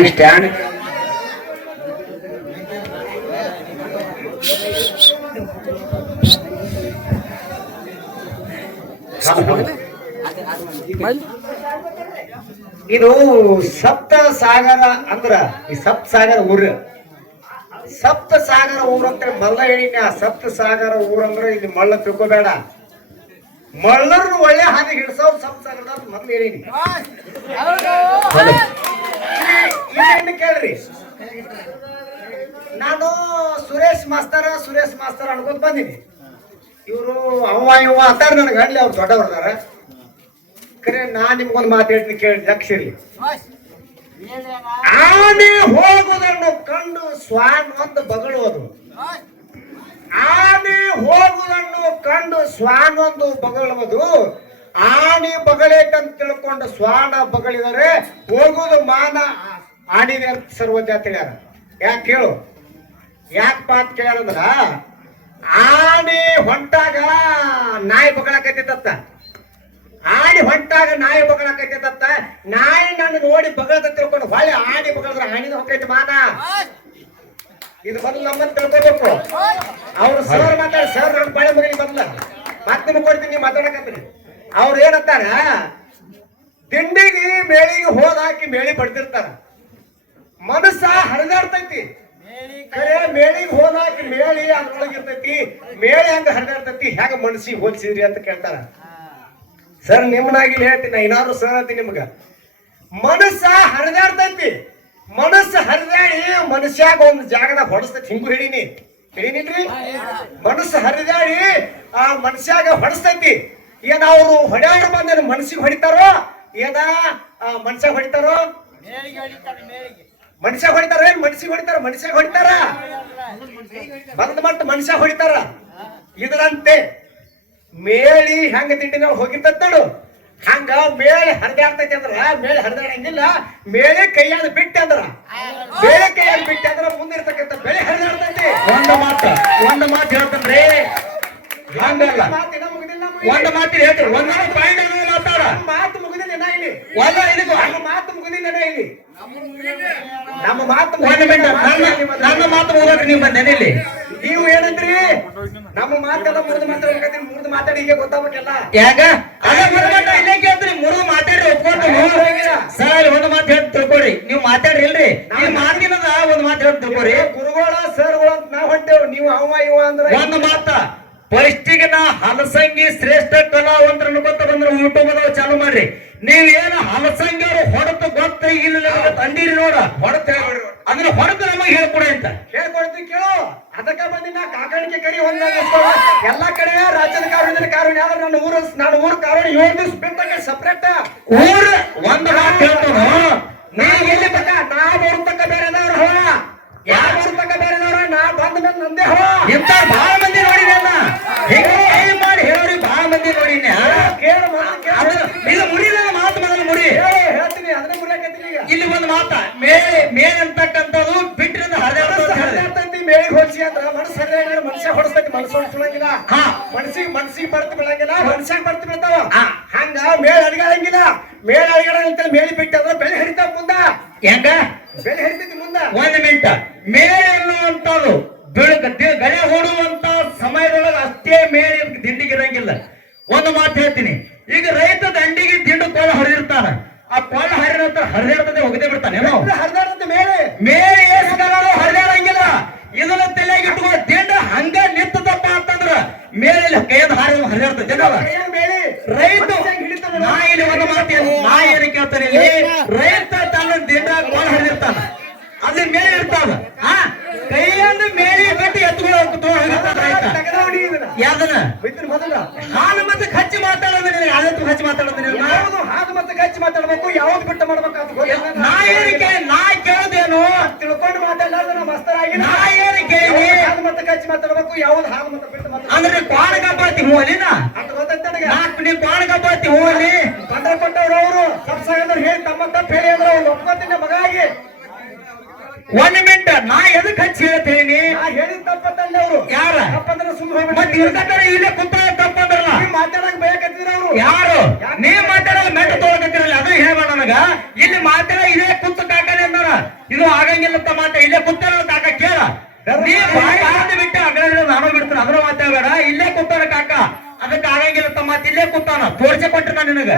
ಸ್ಟ್ಯಾಂಡ್ ಇದು ಸಪ್ತ ಸಾಗರ ಅಂದ್ರ, ಈ ಸಪ್ತ ಸಾಗರ ಊರು. ಸಪ್ತ ಸಾಗರ ಊರು ಮಲ್ಲ ಮಲ್ಲ ಆ ಸಪ್ತ ಸಾಗರ ಊರಂದ್ರೆ ಇಲ್ಲಿ ಮಳ್ಳ ತಿಳ್ಕೊಬೇಡ. ಮಳ್ಳರ್ನು ಒಳ್ಳೆ ಹಾನಿ ಹಿಡ್ಸೋರ್ ಅಂತ ಮೊದ್ಲು ಹೇಳಿನಿ. ಏನು ಕೇಳ್ರಿ. ನಾನು ಸುರೇಶ್ ಮಾಸ್ತರ ಸುರೇಶ್ ಮಾಸ್ತರ ಅನ್ಕೊಂತ ಬಂದೀನಿ. ಇವರು ಅವ್ವ ಇವ್ವ ಅಂತಾರ ನನಗೆ ಹಳ್ಳಿ ಅವ್ರು ದೊಡ್ಡವ್ರದಾರ ಕರೆ ನಾ ನಿಮ್ಗೊಂದು ಮಾತು ಹೇಳ್ತೀನಿ ಕೇಳಿ ಲಕ್ಷ ಇರ್ಲಿ. ಬೇಲಿ ಅಣ್ಣ. ಆನೆ ಹೋಗುವುದನ್ನು ಕಂಡು ಸ್ವಾನ್ ಒಂದು ಬಗಳುವುದು. ಆನೆ ಹೋಗುವುದನ್ನು ಕಂಡು ಸ್ವಾನೊಂದು ಬಗಳುವುದು. ಆನೆ ಬಗಳೇಟಂತ ತಿಳ್ಕೊಂಡು ಸ್ವಾನ ಬಗಳಿದರೆ ಹೋಗುವುದು ಮಾನ. ಆಡಿದೆ ಅಂತ ಸರ್ವಜ್ಞ ಅಂತ ಯಾಕೆ ಕೇಳು? ಯಾಕೆ ಮಾತು ಕೇಳ್ಯಾರಂದ್ರ ಆನೆ ಹೊಂಟಾಗ ನಾಯಿ ಬಗಳಕತ್ತಿತ್ತ ಆಡಿ ಹೊಂಟಾಗ ನಾಯಿ ಬಗಳಕೈತತ್ತ. ನಾಯಿ ನನ್ನ ನೋಡಿ ಬಗಳದ ತಿಳ್ಕೊಂಡು ಹೊಳೆ ಆಡಿ ಬಗಳದ್ರ ಆಣಿನ ಹೊಕ್ಕೈತಿ ಮಾನ. ಇದು ಬಂದು ನಮ್ಮನ್ನು ತಿಳ್ಕೋಬೇಕು ಅವ್ರು ಸರ್ ಮಾತಾಡಿ ಸರ್ ನನ್ನ ಬಾಳೆ ಮಗನಿಗೆ ಬಂದ ಮತ್ತೆ ನಿಮ್ಗೆ ಕೊಡ್ತೀನಿ ನೀವು ಮಾತಾಡಕತ್ತೀರಿ. ಅವ್ರು ಏನಂತಾರ? ದಿಂಡಿಗೆ ಮೇಳಿಗೆ ಹೋದಾಕಿ ಮೇಳಿ ಬಡ್ತಿರ್ತಾರ ಮನಸ್ಸ ಹರಿದಾಡ್ತೈತಿ. ಕರೆ ಮೇಳಿಗೆ ಹೋದಾಕಿ ಮೇಳಿ ಅದ್ರೊಳಗಿರ್ತೈತಿ ಮೇಳಿ ಹಂಗ ಹರಿದಾಡ್ತೈತಿ. ಹೆಂಗ ಮನಸ್ಸಿಗೆ ಹೋಲ್ಸಿದ್ರಿ ಅಂತ ಕೇಳ್ತಾರ. ಸರ್ ನಿಮ್ಮನಾಗಿ ಹೇಳ್ತೀನಿ ಏನಾದ್ರು ಸರ್ ಅಂತೀನಿ ನಿಮ್ಗ. ಮನಸ್ಸ ಹರಿದಾಡ್ತೈತಿ. ಮನಸ್ಸು ಹರಿದಾಡಿ ಮನುಷ್ಯಾಗ ಒಂದು ಜಾಗದಾಗ ಹೊಡಸ್ತೈತಿ ಹಿಂಗು ಹಿಡೀನಿ ಏನಿಲ್ರಿ ಮನಸ್ಸು ಹರಿದಾಡಿ ಆ ಮನುಷ್ಯಾಗ ಹೊಡಸ್ತೈತಿ. ಏನ ಅವರು ಹೊಡ್ಯಾವ್ರು ಬಂದ ಮನಸ್ಸಿಗೆ ಹೊಡಿತಾರೋ? ಏನ ಆ ಮನುಷ್ಯ ಹೊಡಿತಾರೋ? ಮನುಷ್ಯ ಹೊಡಿತಾರ ಏನ್ ಮನಸ್ಸಿಗೆ ಹೊಡಿತಾರ? ಮನುಷ್ಯ ಹೊಡಿತಾರ? ಬಂದ ಮಟ್ಟ ಮನುಷ್ಯ ಹೊಡಿತಾರ? ಇದರಂತೆ. ಮೇಳಿ ಹೆಂಗ ತಿಂಡಿ ಹೋಗಿರ್ತದ ನೋಡು. ಹಂಗ ಮೇಳೆ ಹರಿದಾಡ್ತೈತಿ ಅಂದ್ರ ಮೇಳೆ ಹರಿದಾಡಂಗಿಲ್ಲ ಮೇಳೆ ಕೈಯಾದ ಬಿಟ್ಟೆ ಅಂದ್ರ. ಬೇಳೆ ಕೈಯಾದ ಬಿಟ್ಟೆ ಅಂದ್ರ ಮುಂದಿರ್ತಕ್ಕಂಥ ಬೆಳೆ ಹರಿದಾಡ್ತೈತಿ. ಒಂದು ಮಾತು ಒಂದು ಮಾತು ಹೇಳ್ತಂದ್ರೆ ಹಂಗಲ್ಲ ಮಾತಿನ ಮುಗ್ದಿಲ್ಲ ನಮ್ಗೆ. ಒಂದು ಮಾತು ಹೇಳ್ತೀರಿ ಒಂದೊಂದು ಪಾಯಿಂಟ್ ಮಾತಾಡ. ನಮ್ಮ ಮಾತು ಮುಗಿದಿಲ್ಲ ಇಲ್ಲಿ. ಒಂದ ಇದಕ್ಕೆ ನಮ್ಮ ಮಾತು ಮುಗಿದಿಲ್ಲ ಇಲ್ಲಿ. ನಮ್ಮ ಮಾತು ಒಂದು. ನನ್ನ ಮಾತು ಹೋಗ್ರಿ ನೀವು ಬಂದೇನಿಲ್ಲಿ ನೀವು ಏನಂದ್ರಿ ನಮ್ಮ ಮಾತೆಲ್ಲ ಮುರಿದು ಮಾತಾಡ್ಬೇಕಂದ್ರೆ ಮುರಿದು ಮಾತಾಡಿ ಈಗ ಗೊತ್ತಾಗ್ಬಿಟ್ಟಲ್ಲ ಯಾಕ? ಇಲ್ಲೇ ಕೇಳ್ತೀರಿ ಮುರುగు ಮಾತಾಡ್ರಿ ಒಪ್ಕೊಂಡು. ಸರ್ ಒಂದು ಮಾತು ಹೇಳ್ತ ತಿಳ್ಕೊರಿ ನೀವು ಮಾತಾಡ್ರಿ ಇಲ್ರಿ ಈ ಮಾತಿನದ ಒಂದು ಮಾತು ಹೇಳಿ ತಿಳ್ಕೊರಿ ಗುರುಗಳ ಸರ್ಗಳು ಅಂತ ನಾ ಹೊಂಟೇವ್. ನೀವು ಅವ ಇವ ಅಂದ್ರೆ ಒಂದು ಮಾತ. ಫಸ್ಟಿಗೆ ನಾ ಹಲಸಂಗಿ ಶ್ರೇಷ್ಠ ಕಲಾವಂತರ ಅನ್ಕೊತ ಬಂದ್ರ ಯೂಟ್ಯೂಬ್ ಚಾಲು ಮಾಡ್ರಿ. ನೀವೇನ ಹಲಸಂಗಾರ ಹೊಡೆತ ಗೊತ್ತ ಇಲ್ಲ ನಿಮಗೆ ತಂದಿರಿ ನೋಡ. ಹೊಡೆತ ಅದನ್ನ ಹೊರತು ನಮಗೆ ಹೇಳ್ಕೊಡಿ ಅಂತ. ಹೇಳ್ಕೊಡ್ತೀವಿ ಕೇಳು. ಅದಕ್ಕೆ ಬಂದಿ ನಾ ಕಾಕಾಣಿಕೆ ಕರಿ ಒಂದ್ ಎಲ್ಲಾ ಕಡೆ ರಾಜ್ಯದ ಕಾರಣ ಕಾರಣ ಯಾವ್ದು? ನನ್ನ ಊರ ನನ್ನ ಊರ ಕಾರಣ ಏಳು ದಿವಸ ಬಿಟ್ಟಂಗೆ ಸಪ್ರೇಟ್ ಊರ ಒಂದು ಮಾತು ಹೇಳ್ತಾರ ನಾ ಎಲ್ಲಿ ತಕ್ಕ ನಾ ಬರ್ತಕ್ಕ ಬೇರೆದವ್ರ ಹೋ ಯಾವ ಬರ್ತಕ್ಕ ಬೇರೆದವ್ರ ನಾ ಬಂದ ಮೇಲೆ ನಂದೇ ಹೋ ಇಂತ ಬಹಳ ಮಂದಿ ನೋಡಿನಿ ಅಲ್ಲ ಹಿಂಗ ಏನ್ ಮಾಡಿ ಹೇಳಿ ಬಹಳ ಮಂದಿ ನೋಡಿನಿ ಕೇಳು ಮೊದ್ಲು ಕೇಳು. ಇದು ಮುರಿ ನನ್ನ ಮಾತು ಮೊದಲು ಮುರಿ ಹೇಳು, ಹೇಳ್ತೀನಿ ಅದನ್ನೇ ಮುರಿಯಾಕತ್ತೀನಿ ಈಗ ಇಲ್ಲಿ ಒಂದು ಮಾತ ಮೇ ಮೇನ್ ಅಂತಕ್ಕಂಥದ್ದು ಹೇಳಿದೆ ಹರಿದಾಡ್ತೈತಿ ಮೇಳಿಗೆ ಹೋಲಿಸಿ ಅಂದ್ರ ಮನಸ್ಸು ಹರಿದಾಡ ಮನುಷ್ಯ ಹೊಡಿಸ್ತೈತಿ ಮನಸ್ಸು ಹೊಡಿಸಂಗಿಲ್ಲ ಹಾ. ಮನಸ್ಸಿಗೆ ಮನಸ್ಸಿಗೆ ಬರ್ತ ಬಿಡಂಗಿಲ್ಲ ಮನುಷ್ಯಾಗ ಬರ್ತ ಬೀಳ್ತಾವ ಹಾ. ಹಂಗ ಮೇಳ ಅಡಿಗಾಡಂಗಿಲ್ಲ ಮೇಳ ಅಡಿಗಾಡ ಮೇಲೆ ಮೇಳಿ ಬಿಟ್ಟಂದ್ರ ಬೆಳೆ ಹರಿತಾವ ಮುಂದ. ಹೆಂಗ ಬೆಳೆ ಹರಿತೈತಿ ಮುಂದ. ಒಂದ್ ಮಿನಿಟ್ ಮೇಳೆ ಅನ್ನುವಂಥದ್ದು ಬೆಳಕ ಗಳೆ ಹೂಡುವಂತ ಸಮಯದೊಳಗೆ ಅಷ್ಟೇ ಮೇಳೆ ದಿಂಡಿಗಿರಂಗಿಲ್ಲ ಒಂದು ಮಾತು ಹೇಳ್ತೀನಿ ಈಗ ರೈತ ದಂಡಿಗೆ ದಿಂಡು ಕೊಳ್ಳ ಹರಿದಿರ್ತಾನ ಆ ಕೊಳ್ಳ ಹರಿದ ನಂತರ ಹರಿದಿರ್ತದೆ ಒಗದೆ ಬಿಡ್ತಾನೆ ಏನೋ ಹರಿದಾಡಂತ ಮೇಳೆ ಮೇರೆ ಏಸ್ಕರರು ಹರಿದಾಡಂಗಿಲ್ಲ ಇದನ್ನ ತಲೆಯಾಗಿ ಇಟ್ಕೋ ದಿಂಡ ಹಂಗ ನಿತ್ತದಪ್ಪ ಅಂತಂದ್ರ ಮೇಲೆ ಕೈಯಿಂದ ಹಾರಿ ಹರಿದಾಡ್ತದೆ ಏನಲ್ಲ ಕೈಯಾಗ ಮೇಳಿ ರೈತ ಮನುಷ್ಯಂಗ್ ಹಿಡಿತಾನ. ನಾ ಇಲ್ಲಿ ಒಂದು ಮಾತು ಏನು ನಾ ಏನು ಕೇಳ್ತಾನೆ ಇಲ್ಲಿ ರೈತ ತನ್ನ ದಿಂಡ ಕೊಳ್ಳ ಹರಿದಿರ್ತಾನ ಅಲ್ಲಿ ಮೇಲೆ ಇರ್ತಾವ ಹಾ ಕೈಯಿಂದ ಮೇಲೆ ಬಿಟ್ಟು ಎತ್ತುಗಳು ಹೋಗಿರ್ತಾನ ರೈತ ತೆಗೆದವನಿ ಇದನ್ನ ಯಾವ್ದನ್ನ ಬಿತ್ತಿನ ಮೊದಲ ಹಾಲು ಮತ್ತೆ ಖರ್ಚು ಮಾತಾಡೋದು ನಿನಗೆ ಯಾವ್ದು ಖರ್ಚು ಮಾತಾಡೋದು ನಿನಗೆ ಯಾವುದು ಹಾದು ಮತ್ತೆ ಗಚ್ಚಿ ಮಾತಾಡ್ಬೇಕು ಯಾವ್ದು ಬಿಟ್ಟು ಮಾಡ್ಬೇಕು ಅಂತ ಗೊತ್ತಿಲ್ಲ ನಾ ಏನು ಕೇಳಿ ನಾ ಕೇಳೋದೇನು ತಿಳ್ಕೊಂಡು ಮಾತಾಡಲಾರ್ದ ನಾ ಮಸ್ತರ ಆಗಿ ನಾ ಏನು ಕೇಳಿ ಹಾದು ಮತ್ತೆ ಗಚ್ಚಿ ಮಾತಾಡ್ಬೇಕು ಯಾವ್ದು ಹಾದು ಮತ್ತೆ ಬಿಟ್ಟು ಮಾತಾಡ್ಬೇಕು ಅಂದ್ರೆ ಕ್ವಾಣ ಕಬ್ಬಾತಿ ಹೂ ಅಲ್ಲಿನ ಅಂತ ಗೊತ್ತೈತೆ ನನಗೆ ನಾಲ್ಕು ನೀವು ಕ್ವಾಣ ಕಬ್ಬಾತಿ ಹೂ ಅಲ್ಲಿ ಬಂದ್ರ ಕೊಟ್ಟವ್ರು ಅವರು ತಪ್ಸಾಗದ್ರು ಹೇಳಿ ತಮ್ಮ ತಪ್ಪು ಹೇಳಿ ಅಂದ್ರೆ ಅವ್ರು ಒಪ್ಕೊತೀನಿ ಮಗ ಆಗಿ ಒಂದ್ ಮಿನಿಟ್ ನಾ ಎದಕ್ ಹಚ್ಚಿ ಹೇಳ್ತೀನಿ ಹೇಳಿದ ತಪ್ಪತ್ತಂದ್ರೆ ಅವರು. ಯಾರ? ತಪ್ಪಂದ್ರೆ ಸುಮ್ಮನೆ ಮತ್ ಹೋಗ್ಬಿಟ್ಟು ಇವ್ರ ಇಲ್ಲೇ ಕುಂತ ತಪ್ಪಂದ್ರಲ್ಲ ಮಾತಾಡಕ್ ಬೇಕಂತಿದ್ರ ಅವರು. ಯಾರು? ನೀ ಮಾತಾಡೋದು ಮೆಟ್ಟ ತೊಗೊಳಕತ್ತಿರಲ್ಲ ಅದು ಹೇಳ ನನಗ. ಇಲ್ಲಿ ಮಾತಾಡ ಇಲ್ಲೇ ಕುಂತ ಕಾಕನೆ ಅಂದಾರ. ಇದು ಆಗಂಗಿಲ್ಲ ಅಂತ ಮಾತ ಇಲ್ಲೇ ಕುಂತಾರ ಕಾಕ ಕೇಳ. ನೀ ಬಾಯಿ ಬಿಟ್ಟು ಅಗ್ರ ನಾನು ಬಿಡ್ತಾನ ಅದ್ರ ಮಾತಾಡಬೇಡ. ಇಲ್ಲೇ ಕುಂತಾನ ಕಾಕ ಮಾತು ಇಲ್ಲೇ ಕುಂತಾನ ತೋರ್ಸಿ ಕೊಟ್ರೆ ನಾನು ನಿನಗ.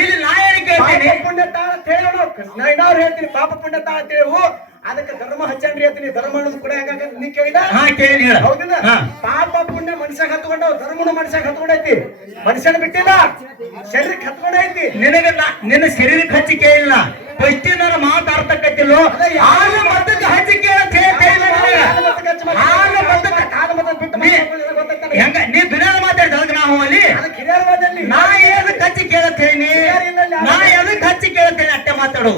ಇಲ್ಲಿ ನಾ ಏನು ಕೇಳ್ತೀನಿ ಪುಣ್ಯ ತಾಳ ಅಂತ ಹೇಳೋಣ ನಾ ಇನ್ನವ್ರು ಹೇಳ್ತೀನಿ ಪಾಪ ಪುಣ್ಯ ತಾಳ ಅಂತ ಹೇಳು. ಅದಕ್ಕೆ ಧರ್ಮ ಹಚ್ಚನ್ರಿ ಹೇಳ್ತೀನಿ. ಧರ್ಮ ಅನ್ನೋದು ಕೂಡ ಹೆಂಗ ನೀ ಕೇಳಿದ ಕೇಳಿ ಹೇಳ. ಹೌದಿಲ್ಲ? ಪಾಪ ಪುಣ್ಯ ಮನುಷ್ಯಾಗ ಹತ್ಕೊಂಡ ಧರ್ಮನ ಮನುಷ್ಯಾಗ ಹತ್ಕೊಂಡೈತಿ. ಮನುಷ್ಯನ ಬಿಟ್ಟಿಲ್ಲ? ಶರೀರಕ್ಕೆ ಹತ್ಕೊಂಡೈತಿ. ನಿನಗ ನಿನ್ನ ಶರೀರಕ್ಕೆ ಹಚ್ಚಿ ಕೇಳಿಲ್ಲ ಫಸ್ಟ್ ನನ್ನ ಮಾತಾಡ್ತಕ್ಕತ್ತಿಲ್ಲ ಹಾಲು ಮದ್ದಕ್ಕೆ ಹಚ್ಚಿ ಕೇಳ ಕೇಳಿಲ್ಲ ನಿನಗ. ಆಗ ಮತ್ತೆ ಬಿಟ್ಟು ಹೆಂಗ ನೀ ದುನಿಯಾದ ಮಾತಾಡ್ದ ಹಿರಿಯರ ವಾದಲ್ಲಿ ನಾ ಎದಕ್ ಹಚ್ಚಿ ಕೇಳತ್ತೇನಿ? ನಾ ಎದಕ್ ಹಚ್ಚಿ ಕೇಳತ್ತೇನೆ? ಅಟ್ಟೆ ಮಾತಾಡು.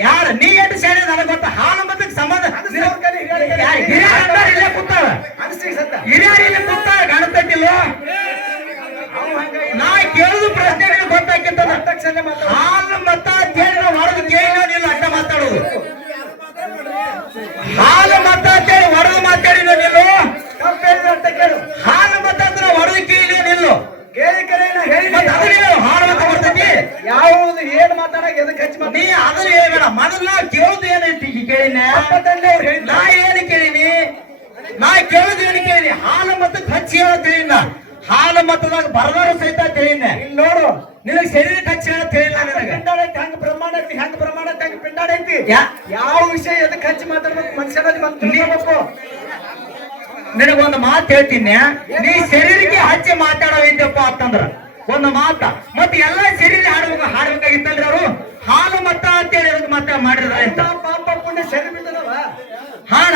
ಯಾರು ನೀ ಎಷ್ಟು ಸೇರಿ ನನಗೆ ಗೊತ್ತ? ಹಾಲು ಮತ್ತೆ ಸಂಬಂಧ ಅದು ಸಾವಿರ ಕಲಿ ಹಿರಿಯರಿಗೆ ಯಾರ್ ಹಿರಿಯ ಅಂತಾರ ಇಲ್ಲೇ ಕೂತಾಳ ಹಿರಿಯರು ಇಲ್ಲಿ ಕೂತಾಳ ಹಂಗಾಗಿ ನಾ ಕೇಳುದು ಪ್ರಶ್ನೆ ಗೊತ್ತಾಕಿಂತ ಹಾಲು ಮತ ಕೇಳಿ ಹೊಡೆದು ಕೇಳಿಲ್ಲ ಅಡ್ಡ ಮಾತಾಡೋದು ಹಾಲು ಮತ ಕೇಳಿ ಹೊಡೆದು ಮಾತಾಡಿಲ್ಲ ನೀನು ಕೇಳು. ಹಾಲು ಮತ ಹೊಡೆದು ಕೇಳಿ ನಿಲ್ಲು. ಕೇಳಿ ಕರೆ ನಾ ಹೇಳಿ ಅದನ್ನ ಮತ ಬರ್ತೈತಿ. ಯಾವುದು ಏನ್ ಮಾತಾಡಕ್ ಎದಕ್ ಹಚ್ಚಿ ನೀ ಅದನ್ನ ಹೇಳ್ಬೇಡ. ಮೊದಲು ಕೇಳುದು ಏನೈತಿ ಈಗ ಕೇಳಿನ ನಾ ಏನು ಕೇಳಿನಿ? ನಾ ಕೇಳುದು ಏನು ಕೇಳಿನಿ? ಹಾಲು ಮತ್ತೆ ಹಚ್ಚಿ ಹೇಳ ತಿಳಿನ ಹಾಲು ಮತದಾಗ ಬರದಾರ ಸಹಿತ ತಿಳಿನ ಇಲ್ಲಿ ನೋಡು. ನಿನಗೆ ಶರೀರ ಕಚ್ಚಿ ಹೇಳ ತಿಳಿಲ್ಲ ನನಗೆ. ಪಿಂಡಾಡ ಐತಿ ಹಂಗ ಪ್ರಮಾಣ ಐತಿ? ಹೆಂಗ ಪ್ರಮಾಣ ಐತಿ? ಹಂಗ ಪಿಂಡಾಡ ಯಾ? ಯಾವ ವಿಷಯ ಎದಕ್ಕೆ ಹಚ್ಚಿ ಮಾತಾಡ್ಬೇಕು? ಮನುಷ್ಯನಲ್ಲಿ ಬಂದು ತಿಳ್ಕೊಬೇಕು. ನಿನಗೊಂದು ಮಾತು ಹೇಳ್ತೀನಿ. ನೀ ಶರೀರಕ್ಕೆ ಹಚ್ಚಿ ಮಾತಾಡೋ ಇದ್ಯಪ್ಪ ಅಂತಂದ್ರ. ಒಂದು ಮಾತ. ಮತ್ತೆ ಎಲ್ಲಾ ಶರೀರ ಹಾಡ್ಬೇಕು ಹಾಡ್ಬೇಕಾಗಿತ್ತಲ್ರಿ ಅವರು? ಹಾಲು ಮತ ಅಂತ ಹೇಳಿ ಮತ್ತೆ ಮಾಡಿದ್ರ ಅಂತ. ಪಾಪ ನಾ ಶರೀರ ಬಿದ್ದದವ. ಹಾಣ.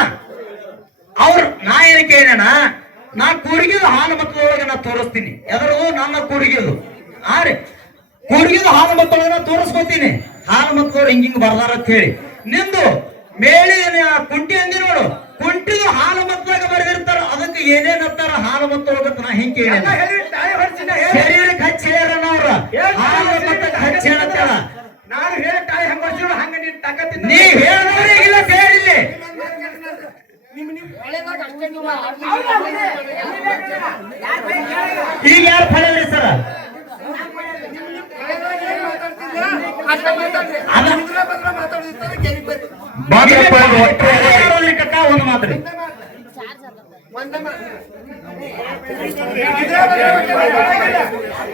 ನಾ ಕೂರ್ಗಿದ ಹಾಲು ಮತ್ತದೊಳಗೆ ನಾ ತೋರಿಸ್ತೀನಿ. ಎದರು ನನ್ನ ಕೂರ್ಗಿದು. ಆ ರೀ. ಕೂರ್ಗಿದ ಹಾಲು ಮಕ್ಕಳನ್ನ ತೋರಿಸ್ಕೊತೀನಿ. ಹಾಲು ಮಕ್ಕಳು ಹಿಂಗ್ ಹಿಂಗ್ ಬರ್ದಾರ ಅಂತ ಹೇಳಿ. ನಿಂದು ಮೇಳಿ ಕುಂಟಿ ಅಂದಿ ನೋಡು. ಕುಂಟಿದು ಹಾಲು ಮಕ್ಕಳಿಗೆ ಬರೆದಿರ್ತಾರ ಅದಕ್ಕೆ ಏನೇನ್ ಅಂತಾರ ಹಾಲು ಮತ್ತೊಳಗ ನಾ ಹಿಂಗೆ ಕೇಳಿ ಹೇಳಿ ತಾಯಿ ಹೊಡ್ಸಿನ ಹೇಳಿ ಶರೀರಕ್ಕೆ ಹಚ್ಚಿ ಹೇಳ್ಯಾರ ಅವ್ರ ಹಾಲು ಮತ್ತಕ್ಕೆ ಹಚ್ಚಿ ಹೇಳತ್ತಾರ ನಾನು ಹೇಳಿ ತಾಯಿ ಹಂಗ ಇಲ್ಲ ಹಂಗ ನೀನ್ ತಾಕತ್ತಿಂದ ನೀ ಬೇಡಿಲ್ಲಿ ಈಗ ಯಾರು ಫಲ ಸರ ಕಕ್ಕ ಒಂದು ಮಾತ್ರಿ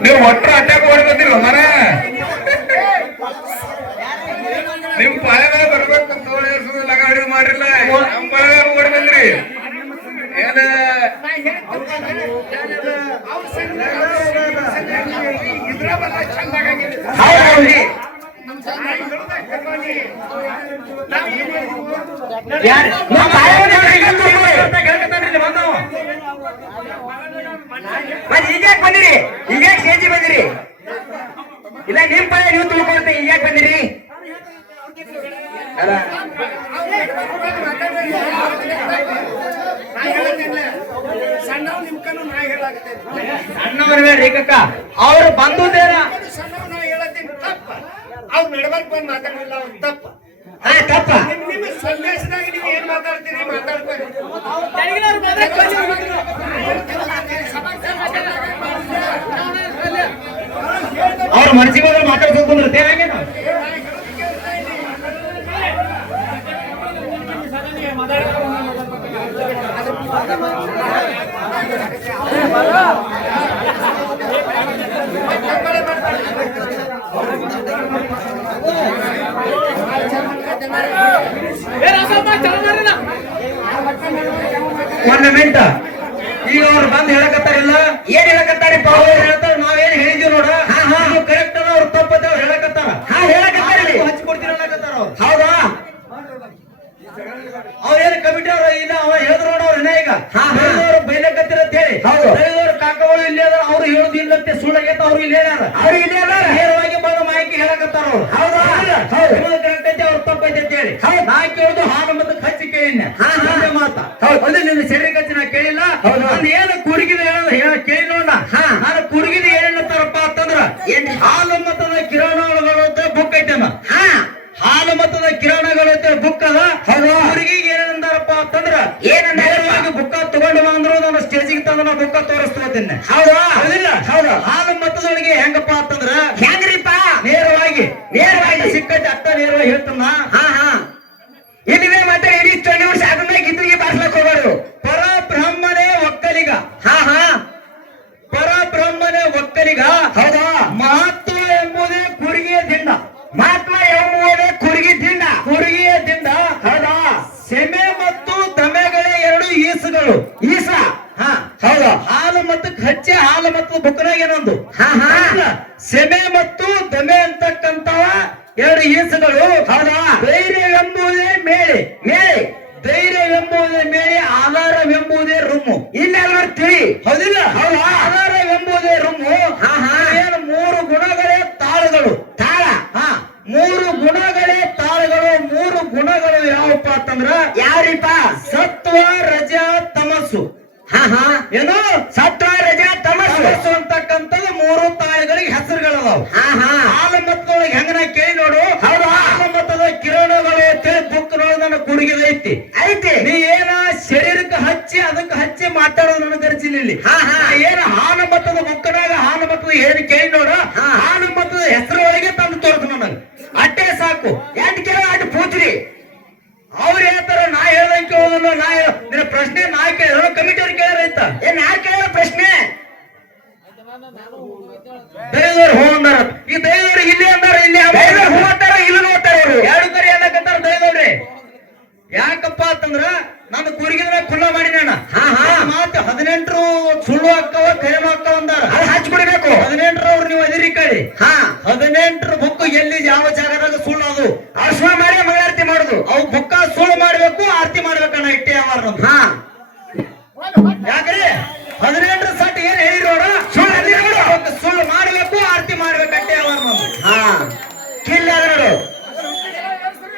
ನೀವು ಒಟ್ಟರ ಅಟ್ಯಾಕ್ ಬಂದಿರ ಮರ ನಿಮ್ ಪಾಳೆದಾಗ ಬರ್ಬೇಕು ತೋಳ ಲಗಾಡಿ ಗಾಡಿ ಮಾಡಿಲ್ಲ ನಮ್ ಪಾಳೆದಾಗ ಓಡಿ ಬಂದ್ರಿ ಏನ ಯಾರು? ನಮ್ಮ ಬಾಯವ್ರು ಯಾರು? ಈಗ ತಗೊಂಡ್ರು ಅಂತ ಕೇಳ್ಕತ್ತಾನ್ರಿ ಇಲ್ಲಿ ಬಂದವ. ಬಂದಿರಿ? ಈಗ ಸ್ಟೇಜ್ ಬಂದಿರಿ? ಇಲ್ಲ, ನಿಮ್ ಪಾಯ ನೀವು ತಿಳ್ಕೊಳ್ತೆ ಈಗ ಬಂದಿರಿ? ಅಲ್ಲ. ಸಣ್ಣವ್ರು ಅವ್ರು ಬಂದುದೇನ ಸಣ್ಣವ್ ನಾ ಹೇಳತ್ತೀನಿ, ತಪ್ಪ. ಅವ್ರು ನಡ್ಬರ್ಕ್ ಬಂದ್ ಮಾತಾಡಲ್ಲ ಅವ್ರು. ತಪ್ಪ. ಹಾ ತಪ್ಪ. ನಿಮ್ ನಿಮ್ಮ ಸಂದೇಶದಾಗ ನೀವು ಏನ್ ಮಾತಾಡ್ತೀರಿ? ಮಾತಾಡ್ಬೇಡಿ. ಅವ್ರ ಮನಸ್ಸಿಗೆ ಮಾತಾಡ್ಸೋದು ಬಂದಿರುತ್ತೆ ಮಿನಿಟ ಈಗ ಅವ್ರು ಬಂದು ಹೇಳಕತ್ತಾರಿಲ್ಲ? ಏನ್ ಹೇಳಕತ್ತಾರಿಪ್ಪ ಅವ್ರು ಹೇಳ್ತಾರ ನಾವೇನ್ ಹೇಳಿದ್ವಿ ನೋಡ. ಹಾ, ಹಾ. ಕರೆಕ್ಟ್ ಅದ ಅವ್ರು ತಪ್ಪದ ಅವ್ರು ಹೇಳಕತ್ತಾರ. ಹಾ ಹೇಳಕತ್ತಾರಿ ಹಚ್ಕೊಡ್ತೀರ ಅನ್ನಕತ್ತಾರ ಅವ್ರು. ಹೌದಾ? ಅವ್ರೇನ್ ಕಮಿಟಿ ಅವ್ರ? ಇಲ್ಲ ಅವ ಹೇಳಿದ್ರು ನೋಡ ಅವ್ರ ಏನ ಈಗ. ಅವ್ರು ಬೈಲಕತ್ತಿರ ಅಂತ ಹೇಳಿ. ಕಾಕಗಳು ಇಲ್ಲಿ ಅದಾರ ಅವ್ರು ಹೇಳುದು ಇಲ್ಲಂತೆ ಸುಳ್ಳಾಗೈತೆ ಅವ್ರು ಇಲ್ಲೇ ಅದಾರ. ಅವ್ರು ಇಲ್ಲೇ ಅದಾರ? ನೇರವಾಗಿ ಬಂದ ಮಾಹಿತಿ ಹೇಳಕತ್ತಾರ ಅವ್ರು. ಹೌದಾ? ಹೌದು. ಕರೆಕ್ಟ್ ಐತೆ ಅವ್ರು ತಪ್ಪೈತೆ ಅಂತ ಹೇಳಿ. ನಾ ಕೇಳುದು ಹಾಲು ಮತ್ತೆ ಖರ್ಚು ಕೇಳಿನ. ಮಾತ. ಹೌದು. ನಿನ್ನ ಶರೀರ ಏನು ಕುರುಗಿದ ಹೇಳ ಕೇಳಿ ನೋಡ ಹಾ. ನಾನು ಕುರುಗಿದೆ ಏನಂತಾರಪ್ಪ ಅಂತಂದ್ರ? ಹಾಲು ಮತದ ಕಿರಣಗಳು ಅಂತ ಬುಕ್ ಐತನ ಹಾ. ಹಾಲು ಮತದ ಕಿರಣಗಳು ಅಂತ ಬುಕ್ ಅದ. ಹೌದು. ಹುಡುಗಿಗೆ ಏನಂದಾರಪ್ಪ ಅಂತಂದ್ರ ಏನು ನೇರವಾಗಿ ಬುಕ್ಕ ತಗೊಂಡು ಬಂದ್ರು ನಾನು ಸ್ಟೇಜಿಗೆ ತಂದು ನಾ ಬುಕ್ಕ ತೋರಿಸ್ತೀನಿ. ಹೌದಾ. ಹೌದಿಲ್ಲ? ಹೌದು. ಹಾಲು ಮತದೊಳಗೆ ಹೆಂಗಪ್ಪ ಅಂತಂದ್ರ ಹೆಂಗ್ರಿಪ್ಪ ನೇರವಾಗಿ ನೇರವಾಗಿ. ಸಿಕ್ಕೈತೆ ಅತ್ತ ನೇರವಾಗಿ ಹೇಳ್ತಮ್ಮ ಹಾ ಹಾ ಇಲ್ಲಿದೆ ಮತ್ತೆ ಇಡೀ ಟ್ವೆಂಟಿ ವರ್ಷ ಆದ್ಮೇಲೆ ಗಿದ್ದಿಗೆ ಬಾರ್ಸ್ಲಕ್ ಹೋಗೋರು ಪರಬ್ರಹ್ಮನೇ ಒಕ್ಕಲಿಗ ಹಾ ಹಾ ಪರಬ್ರಹ್ಮನೇ ಒಕ್ಕಲಿಗ ಹೌದಾ ಮಹತ್ವ ಎಂಬುದೇ ಕುರಿಗೆಯ ದಿಂಡ ಮಹಾತ್ಮ ಎಂಬುವುದೇ ಕುರುಗಿ ದಿಂಡ ಕುರಿಗೆಯ ದಿಂಡ ಹೌದಾ ಸೆಮೆ ಮತ್ತು ದಮೆಗಳೇ ಎರಡು ಈಸುಗಳು ಈಸ ಹಾ ಹೌದಾ ಹಾಲು ಮತ್ತು ಹಚ್ಚೆ ಬುಕ್ಕನಾಗ ಏನೊಂದು ಹಾ ಹಾ. ಸೆಮೆ ಮತ್ತು ದಮೆ ಅಂತಕ್ಕಂತವ ಎರಡು ಈಸುಗಳು ಹೌದಾ ಧೈರ್ಯವೆಂಬುದೇ ಮೇಳೆ ಮೇಳೆ ಧೈರ್ಯವೆಂಬುದೇ ಮೇಳೆ ಆಧಾರವೆಂಬುದೇ ರುಮ್ಮು ಇಲ್ಲೆಲ್ಲ ತಿಳಿ ಹೌದಿಲ್ಲ ಹೌದಾ? ಆಧಾರವೆಂಬುದೇ ರುಮ್ಮು ಹಾ, ಹಾ. ಏನು ಮೂರು ಗುಣಗಳೇ ತಾಳುಗಳು ತಾಳ ಹಾ ಮೂರು ಗುಣಗಳೇ ತಾಳುಗಳು ಮೂರು ಗುಣಗಳು ಯಾವಪ್ಪ ಅಂತಂದ್ರ ಯಾರಿಪ್ಪ ಸತ್ವ ರಜ ತಮಸ್ಸು ಹಾ ಹಾ ಏನು ಸತ್ವ ರಜ ತಮಸ್ಸು ತಮಸ್ಸು ಅಂತಕ್ಕಂಥದ್ದು ಮೂರು ತಾಳುಗಳಿಗೆ ಹೆಸರುಗಳದಾವು ಹಾ ಹಾ ಹಾಲು ಮತದೊಳಗೆ ಹೆಂಗ ನಾ ಕೇಳಿ ನೋಡು ಹೌದು. ಹಾಲು ಮತದ ಕಿರಣಗಳು ಅಂತೇಳಿ ಬುಕ್ ನೋಡ ನನ್ನ ಕುಡುಗಿದ ಐತಿ ಐತಿ ನೀ ಏನ ಶರೀರಕ್ಕೆ ಹಚ್ಚಿ ಅದಕ್ಕೆ ಹಚ್ಚಿ ಮಾತಾಡೋದು ನನಗೆ ಗರ್ಜಿಲ್ಲ ಇಲ್ಲಿ ಹಾ, ಹಾ. ನಾ ಏನ ಹಾಲು ಮತದ ಬುಕ್ಕನಾಗ ಹಾಲು ಮತದ ಏನು ಕೇಳಿ ನೋಡ ಹಾ. ಹಾಲು ಮತದ ಹೆಸರು ಒಳಗೆ ತಂದು ತೋರ್ತು ನನಗೆ ಅಟ್ಟೆ ಸಾಕು ಎಂಟು ಕಿಲೋ ಅಡ್ಡು ಪೂತ್ರಿ ಅವ್ರು ಹೇಳ್ತಾರ ನಾ ಹೇಳ್ದಂಗೆ ಕೇಳೋದಿಲ್ಲ ನಾ ಹೇಳ- ನಿನ್ನ ಪ್ರಶ್ನೆ ನಾ ಕೇಳ ಕಮಿಟಿ ಅವ್ರು ಕೇಳಾರೈತ ಏನ್ ನಾ ಕೇಳೋ ಪ್ರಶ್ನೆ ದೈವದವ್ರು ಹೂ ಅಂದಾರ ಈ ದೈವದವ್ರು ಇಲ್ಲಿ ಅಂದಾರ ಇಲ್ಲಿ ಅಂದಾರ. ದೈವದವ್ರು ಹೂ ಅಂತಾರ, ಇಲ್ಲಿ ನೋಡ್ತಾರ ಅವ್ರು. ಎರಡು ಕಡೆ ಏನಕತ್ತಾರ ದೈವದವ್ರೆ ಯಾಕಪ್ಪ ಅಂತಂದ್ರ ನಾನು ಕುರಿಗಿದ್ರ ಖುಲ್ಲ ಮಾಡಿ ನಾನು ಹಾ, ಹಾ. ಮಾತು ಹದಿನೆಂಟರು ಸುಳ್ಳು ಅಕ್ಕವ ಕೈಮ ಅಕ್ಕವ ಅಂದಾರ ಅದು ಹಚ್ಕೊಡ್ಬೇಕು ಹದಿನೆಂಟರವ್ರು ನೀವು ಅದಿರಿ ಕಡೆ ಹಾ ಹದಿನೆಂಟರ ಬುಕ್ ಎಲ್ಲಿ ಯಾವ ಜಾಗದಾಗ ಸುಳ್ಳು ಅದು ಅಶ್ವ ಮಾಡಿ ಮಂಗಳಾರತಿ ಮಾಡುದು ಅವು ಬುಕ್ಕ ಸುಳ್ಳು ಮಾಡ್ಬೇಕು ಆರತಿ ಮಾಡ್ಬೇಕಣ್ಣ ಇಟ್ಟೆ ಅವಾರ ಹಾ ಯಾಕ್ರಿ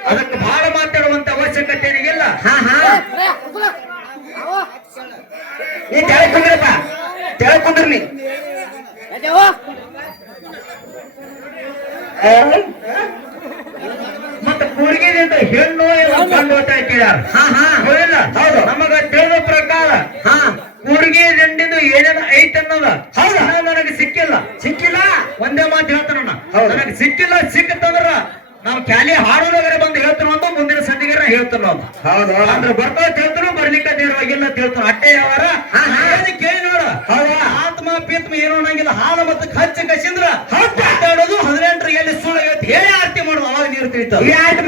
ಅದಕ್ಕೆ ಬಹಳ ಮಾತಾಡುವಂತ ಅವಶ್ಯಕತೆ ಏನಿಲ್ಲ ಹಾ ಹಾ ರೇ, ಕುತ್ಕೊಳ್ಳ. ಅವ, ನೀ ತೆಳಗ್ ಕುಂದ್ರಪ್ಪ. ತೆಳಗ್ ಕುಂದ್ರ ನೀ? ಮತ್ತೆ ಕೂರ್ಗಿನಿಂದ ಹೆಣ್ಣು ಗಂಡು ಅಂತ ಕೇಳ್ಯಾರ. ಹೌದಿಲ್ಲ? ಹೌದು. ನಮಗ ತಿಳಿದ ಪ್ರಕಾರ ಹಾ. ಕೂರ್ಗಿ ದಂಡಿದು ಏನೇನು ಐತ್ ಅನ್ನೋದ ಹೌದು. ನನಗೆ ಸಿಕ್ಕಿಲ್ಲ. ಸಿಕ್ಕಿಲ್ಲ? ಒಂದೇ ಮಾತು ಹೇಳ್ತಾನ ಹೌದು. ನನಗೆ ಸಿಕ್ಕಿಲ್ಲ ಸಿಕ್ಕತ್ತಂದ್ರ ನಾವು ಕ್ಯಾಲಿ ಹಾಡೋದಾಗರೆ ಬಂದು ಹೇಳ್ತಾನ ಅಂತ ಮುಂದಿನ ಸಂದಿಗರ ಹೇಳ್ತಾನ ಹೌದು ಅಂದ್ರೆ ಬರ್ತಾ ಆಯ್ತು ಮಾಡಿಬಿಡ್ರಪ್ಪ